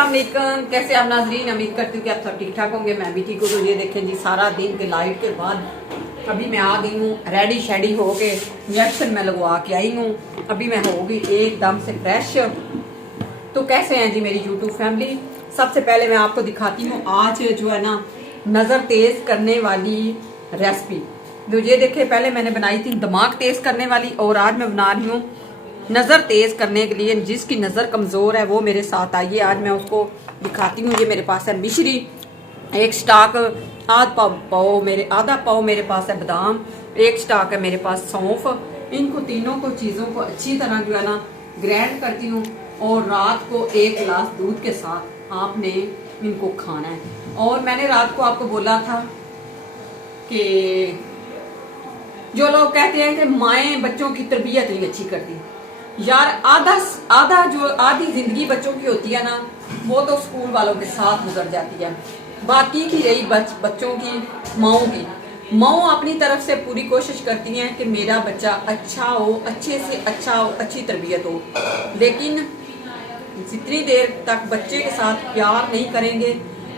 अस्सलाम वालेकुम। कैसे आप नाजरीन? उम्मीद करती हूँ कि आप सब ठीक ठाक होंगे। मैं भी ठीक हूँ। तो ये देखें जी, सारा दिन के लाइट के बाद अभी मैं आ गई हूँ रेडी शेडी हो के, इंजेक्शन में लगवा के आई हूँ। अभी मैं हो गई एकदम से फ्रेश। तो कैसे हैं जी मेरी यूट्यूब फैमिली? सबसे पहले मैं आपको दिखाती हूँ आज जो है ना नज़र तेज करने वाली रेसिपी। तो ये देखे, पहले मैंने बनाई थी दिमाग तेज करने वाली, और आज मैं बना रही हूँ नज़र तेज करने के लिए। जिसकी नज़र कमज़ोर है वो मेरे साथ आइए, आज मैं उसको दिखाती हूँ। ये मेरे पास है मिश्री, एक स्टाक आधा पाव मेरे पास है बादाम, एक स्टाक है मेरे पास सौंफ। इनको तीनों को चीज़ों को अच्छी तरह जो है ना ग्राइंड करती हूँ, और रात को एक गिलास दूध के साथ आपने इनको खाना है। और मैंने रात को आपको बोला था कि जो लोग कहते हैं कि माएँ बच्चों की तरबियत नहीं अच्छी करती, यार आधा जो आधी जिंदगी बच्चों की होती है ना, वो तो स्कूल वालों के साथ गुजर जाती है। बाकी की रही बच्चों की माओ अपनी तरफ से पूरी कोशिश करती हैं कि मेरा बच्चा अच्छा हो, अच्छे से अच्छा हो, अच्छी तरबियत हो। लेकिन जितनी देर तक बच्चे के साथ प्यार नहीं करेंगे,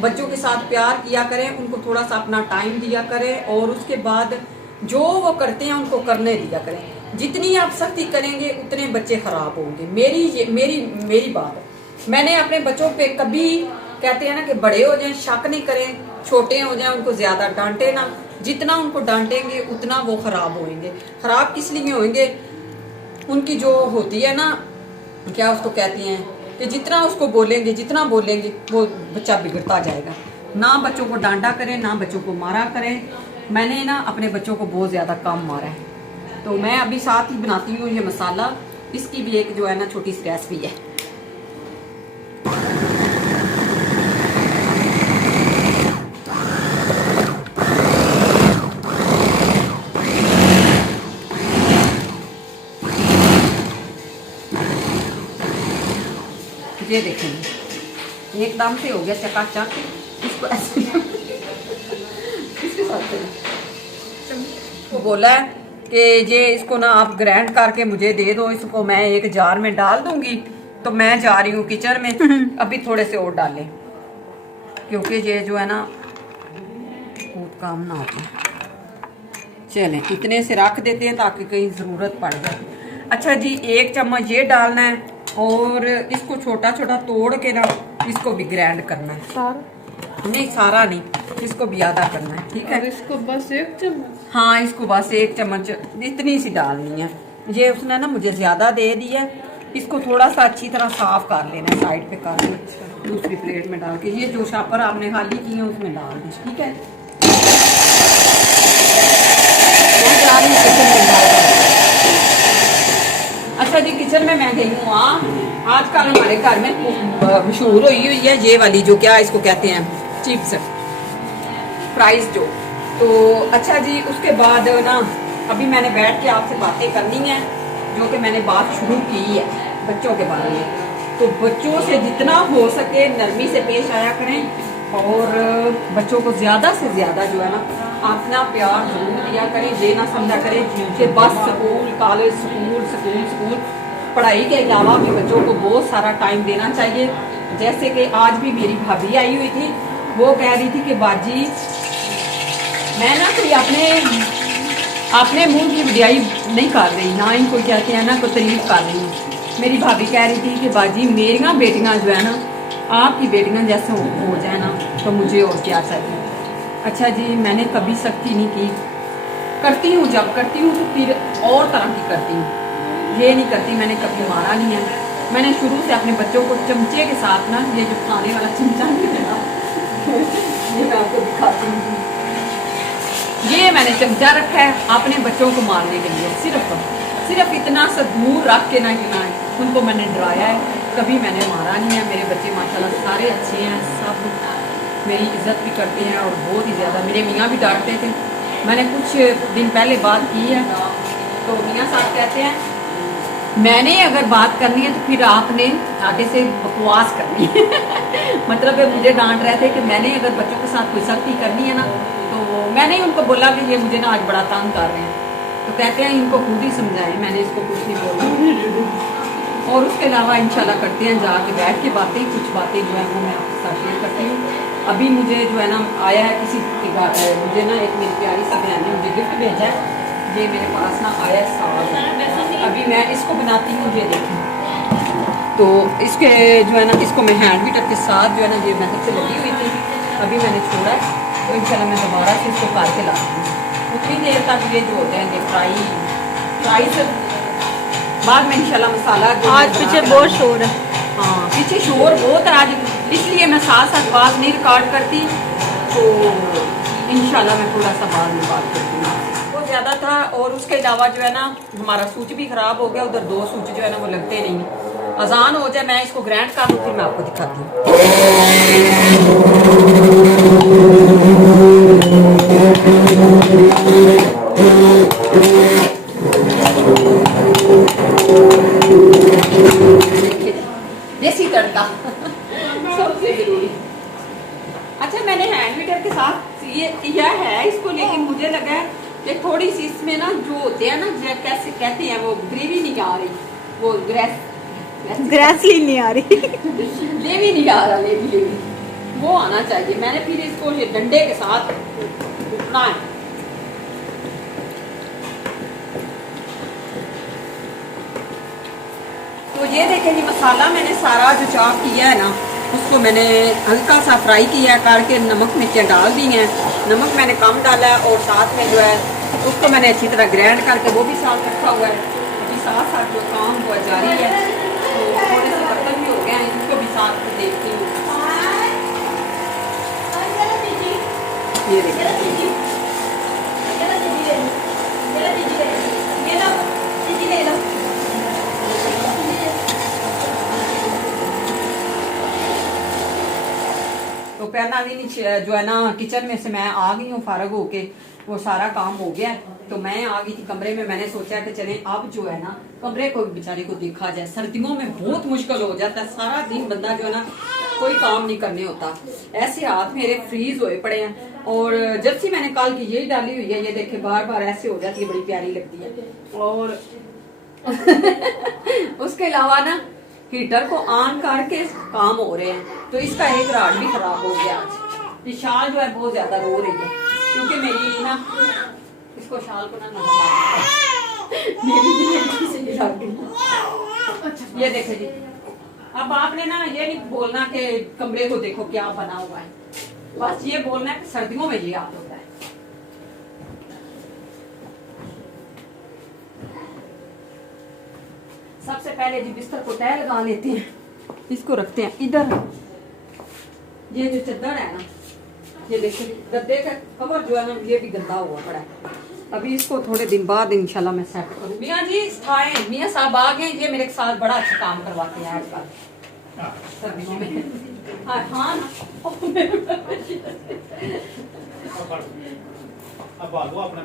बच्चों के साथ प्यार किया करें, उनको थोड़ा सा अपना टाइम दिया करें, और उसके बाद जो वो करते हैं उनको करने दिया करें। जितनी आप सख्ती करेंगे उतने बच्चे खराब होंगे। मेरी बात है। मैंने अपने बच्चों पे कभी, कहते हैं ना कि बड़े हो जाएं शक नहीं करें, छोटे हो जाएं उनको ज्यादा डांटे ना। जितना उनको डांटेंगे उतना वो खराब होंगे। खराब किस लिए होंगे? उनकी जो होती है ना, क्या उसको कहते हैं कि जितना उसको बोलेंगे, जितना बोलेंगे वो बच्चा बिगड़ता जाएगा। ना बच्चों को डांटा करें, ना बच्चों को मारा करें। मैंने ना अपने बच्चों को बहुत ज़्यादा कम मारा है। तो मैं अभी साथ ही बनाती हूँ ये मसाला, इसकी भी एक जो है ना छोटी सी रेसिपी है। ये देखेंगे एकदम से हो गया चकाचक। इसको ऐसे इसके साथ वो बोला है कि ये इसको ना आप ग्राइंड करके मुझे दे दो, इसको मैं एक जार में डाल दूंगी। तो मैं जा रही हूँ किचन में, अभी थोड़े से और डालें, क्योंकि ये जो है ना बहुत काम ना होता। चलें इतने से रख देते हैं ताकि कहीं ज़रूरत पड़ जाए। अच्छा जी, एक चम्मच ये डालना है, और इसको छोटा छोटा तोड़ के ना इसको भी ग्राइंड करना है। सारा नहीं, सारा नहीं, इसको भी आधा करना है, ठीक है। इसको बस एक चम्मच? हाँ, इसको बस एक चम्मच इतनी सी डालनी है। ये उसने ना मुझे ज्यादा दे दी है। इसको थोड़ा सा अच्छी तरह साफ कर लेना है, साइड पे कर लेना, दूसरी प्लेट में डाल के। ये जो शापर आपने खाली की है उसमें डाल दी, ठीक है। अच्छा जी, किचन में मैं गई हूँ। आजकल हमारे घर में मशहूर हुई है ये वाली, जो क्या इसको कहते हैं, चिप्स फ्राइज जो। तो अच्छा जी, उसके बाद ना अभी मैंने बैठ के आपसे बातें करनी है, जो कि मैंने बात शुरू की है बच्चों के बारे में। तो बच्चों से जितना हो सके नरमी से पेश आया करें, और बच्चों को ज़्यादा से ज़्यादा जो है ना अपना प्यार जरूर दिया करें। ये ना समझा करें कि बस स्कूल कॉलेज स्कूल पढ़ाई के अलावा भी बच्चों को बहुत सारा टाइम देना चाहिए। जैसे कि आज भी मेरी भाभी आई हुई थी, वो कह रही थी कि बाजी मैं ना कोई अपने मुंह की बड़ाई नहीं कर रही, ना ही कोई कहते हैं ना कोई तारीफ कर रही हूँ। मेरी भाभी कह रही थी कि बाजी मेरिया बेटियां जो है ना आपकी बेटियां जैसे हो जाए ना, तो मुझे और क्या चाहिए। अच्छा जी, मैंने कभी सख्ती नहीं की। करती हूँ, जब करती हूँ तो फिर और तरह की करती हूँ, ये नहीं करती। मैंने कभी मारा नहीं है। मैंने शुरू से अपने बच्चों को चमचे के साथ ना, ये जो खाने वाला चमचा नहीं है ये मैं आपको दिखाती हूँ। ये मैंने चमचा रखा है अपने बच्चों को मारने के लिए। सिर्फ इतना सा दूर रख के ना उनको मैंने डराया है। कभी मैंने मारा नहीं है। मेरे बच्चे माशाल्लाह सारे अच्छे हैं, सब मेरी इज्जत भी करते हैं, और बहुत ही ज़्यादा। मेरे मियाँ भी डांटते थे। मैंने कुछ दिन पहले बात की है, तो मियाँ साहब कहते हैं मैंने अगर बात करनी है तो फिर आपने आगे से बकवास करनी है मतलब मुझे डांट रहे थे कि मैंने अगर बच्चों के साथ कोई सख्ती करनी है ना, तो मैंने उनको बोला कि ये मुझे ना आज बड़ा तंग कर रहे हैं। तो कहते हैं इनको खुद ही समझाएं। मैंने इसको कुछ नहीं बोला। और उसके अलावा इंशाल्लाह करते हैं जाके बैठ के बातें, कुछ बातें जो है वो मैं आपके साथ शेयर करती हूँ। अभी मुझे जो है ना आया है किसी के मुझे ना एक मेरी प्यारी सी बहन ने मुझे गिफ्ट भेजा है। ये मेरे पास ना आया साग, अभी मैं इसको बनाती हूँ, ये देखें। तो इसके जो है ना इसको मैं हैंड बीटर के साथ जो है ना ये मेहनत से लगी हुई थी, अभी मैंने छोड़ा है। तो इंशाल्लाह मैं दोबारा से इसको काट के लाती हूँ। उतनी देर तक ये जो होते हैं ये फ्राई से बाद में इंशाल्लाह मसाला आज पीछे बहुत शोर है। हाँ पीछे शोर बहुत है आज, इसलिए मैं साथ साथ आवाज़ नहीं रिकॉर्ड करती। तो इंशाल्लाह मैं थोड़ा सा बाद में बात करती हूँ। बहुत ज़्यादा था और उसके अलावा जो है ना हमारा स्विच भी ख़राब हो गया, उधर 2 स्विच जो है ना वो लगते नहीं। अजान हो जाए मैं इसको ग्राइंड कर दूँ, फिर मैं आपको दिखाती हूँ। देसी तड़का सबसे जरूरी। अच्छा मैंने हैंड मीटर के साथ ये किया है इसको, लेकिन मुझे लगा है कि थोड़ी सी इसमें ना जो होते हैं ना कैसे कहते हैं वो ग्रेवी नहीं आ रही, वो ग्रेसली नहीं आ रही लेवी नहीं आ रहा, लेवी वो आना चाहिए। मैंने फिर इसको ये डंडे के साथ उठना है। तो ये देखें जी मसाला मैंने सारा जो चॉप किया है ना उसको मैंने हल्का सा फ्राई किया है, करके नमक मिर्चें डाल दी हैं। नमक मैंने कम डाला है और साथ में जो है उसको मैंने अच्छी तरह ग्राइंड करके वो भी साथ रखा हुआ है। अभी साथ साथ जो काम हुआ जारी है, तो थोड़े से बर्तन भी हो गए हैं, इसको भी साथ में देखती हूँ। ये देखिए तो पहला दिन जो है ना किचन में से मैं आ गई हूँ फारग होके, वो सारा काम हो गया। तो मैं आ गई थी कमरे में, मैंने सोचा कि चले अब जो है ना कमरे को बेचारे को देखा जाए। सर्दियों में बहुत मुश्किल हो जाता है, सारा दिन बंदा जो है ना कोई काम नहीं करने होता, ऐसे हाथ मेरे फ्रीज हुए पड़े हैं। और जब से मैंने कल की यही डाली हुई है, ये देखे बार बार ऐसे हो जाती है, बड़ी प्यारी लगती है। और उसके अलावा ना हीटर को ऑन करके काम हो रहे हैं, तो इसका एक राड भी खराब हो गया आज। ये शाल जो है बहुत ज्यादा रो रही है, क्योंकि मेरी ना इसको शाल को ना ये देखे जी। अब आपने ना ये नहीं बोलना कि कमरे को देखो क्या बना हुआ है, बस ये बोलना है कि सर्दियों में ये हाल होता है। सबसे पहले जी बिस्तर को तय लगा लेते हैं, इसको रखते हैं इधर। ये जो चादर है ना, ये देखिए गद्दे का कवर जो है ना ये भी गंदा हुआ पड़ा है। अभी इसको थोड़े दिन बाद इंशाल्लाह मैं सेट करूँ। मियाँ जी खाएं, मियाँ साहब आ गए, ये मेरे साथ बड़ा अच्छा काम करवाते हैं आजकल सर्दियों में। हाँ ना अब अपने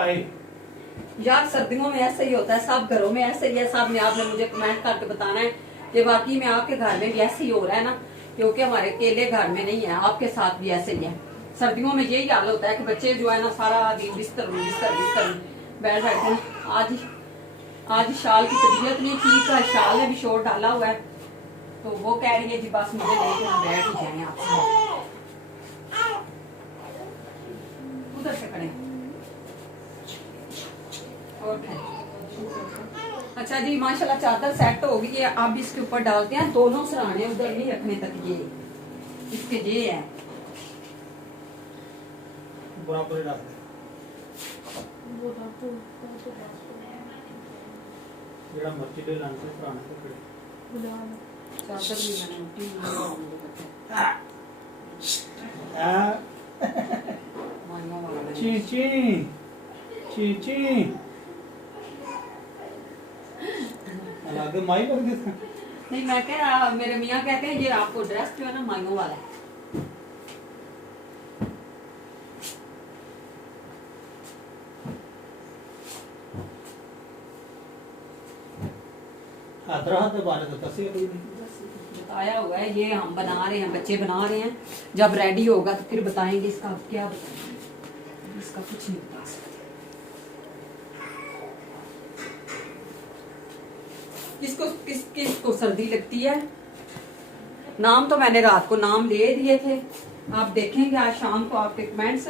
आए यार सर्दियों में ऐसा ही होता है, सब घरों में ऐसे ही है। सब ने आपने मुझे कमेंट करके बताना है कि वाकई में आपके घर में भी ऐसे ही हो रहा है ना, क्योंकि हमारे अकेले घर में नहीं है, आपके साथ भी ऐसे ही है। सर्दियों में यही हाल होता है कि बच्चे जो है ना सारा दिन बिस्तर बैठ जाते हैं। आज शाल की तबीयत नहीं ठीक है, शाल ने भी शोर डाला हुआ है, तो वो कह रही है जी बस मुझे लेके यहाँ बैठ ही जाए आपसे। उधर से खड़े और अच्छा जी माशाल्लाह चादर सेट हो गई है। अब इसके ऊपर डालते हैं दोनों सराहने, उधर नहीं रखने तक ये इसके ये है बराबर डाल जेड़ा मर्जी ले लाने से पुराने कपड़े चादर भी मैंने ची अलग माई कर दे। नहीं मैं कह रहा, मेरे मियाँ कहते हैं ये आपको ड्रेस जो है ना माइयों वाला है। हाथ बारे तो तसी कोई नहीं बताया हुआ है, ये हम बना रहे हैं, बच्चे बना रहे हैं। जब रेडी होगा तो फिर बताएंगे। इसका अब क्या बताएं, इसका कुछ नहीं बता सकते। किसको सर्दी लगती है। नाम तो मैंने रात को नाम ले दिए थे, आप देखेंगे आज शाम को आपके कमेंट्स।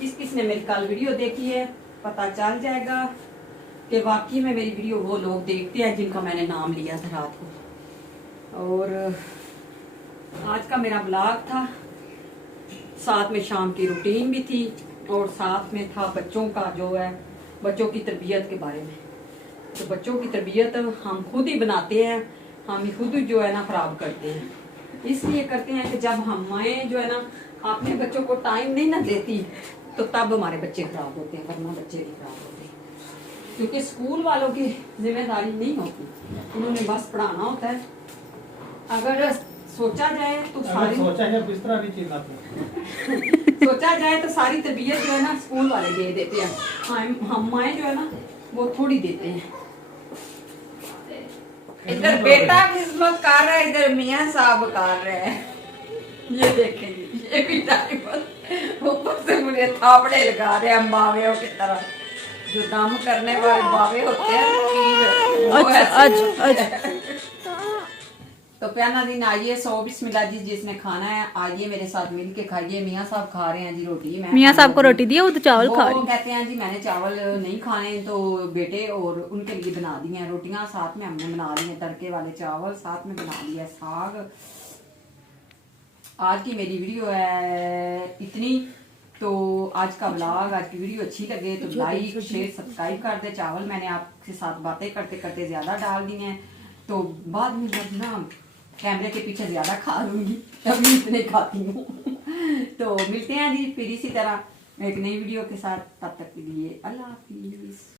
किस ने मेरी कल वीडियो देखी है पता चल जाएगा कि वाकई में मेरी वीडियो वो लोग देखते हैं जिनका मैंने नाम लिया था रात को। और आज का मेरा ब्लॉग था, साथ में शाम की रूटीन भी थी और साथ में था बच्चों का जो है, बच्चों की तरबियत के बारे में। तो बच्चों की तरबियत हम खुद ही बनाते हैं, हम ही खुद जो है ना खराब करते हैं। इसलिए करते हैं कि जब हम माएँ जो है ना अपने बच्चों को टाइम नहीं ना देती तो तब हमारे बच्चे खराब होते हैं, वरना बच्चे नहीं खराब होते। क्योंकि स्कूल वालों की जिम्मेदारी नहीं होती, उन्होंने बस पढ़ाना होता है। अगर सोचा जाए तो सारी सोचा है बिस्तरा नहीं चीना सोचा जाए तो सारी तरबियत जो है ना स्कूल वाले दे देते हैं, हम माएँ जो है ना वो थोड़ी देते हैं। इधर बेटा किस्मत कर रहा है, इधर मियाँ साहब कर रहे हैं। ये देखेंगे, ये भी टाइम ऊपर से मुझे थापड़े लगा रहे हैं बावेओं की तरह, जो दम करने वाले बावे होते हैं। अच्छा। तो प्याना दिन आइए, सो बिस्मिल्लाह जी, जिसने खाना है आइए मेरे साथ मिल के खाइए। मियाँ साहब खा रहे हैं जी रोटी, मैं मियाँ साहब को रोटी दिया, वो तो चावल खा वो रही। कहते हैं जी मैंने चावल नहीं खाने, तो बेटे और उनके लिए बना दी हैं रोटियां, साथ में हमने बना ली हैं तड़के वाले चावल, साथ में बना लिया साग। आज की मेरी वीडियो है इतनी। तो आज का ब्लॉग, आज की वीडियो अच्छी लगे तो लाइक शेयर सब्सक्राइब कर दे। चावल मैंने आपके साथ बातें करते करते ज्यादा डाल दी हैं, तो बाद में जब ना कैमरे के पीछे ज्यादा खा लूंगी तभी इतने खाती हूँ। तो मिलते हैं जी फिर इसी तरह एक नई वीडियो के साथ, तब तक के लिए अल्लाह हाफिज।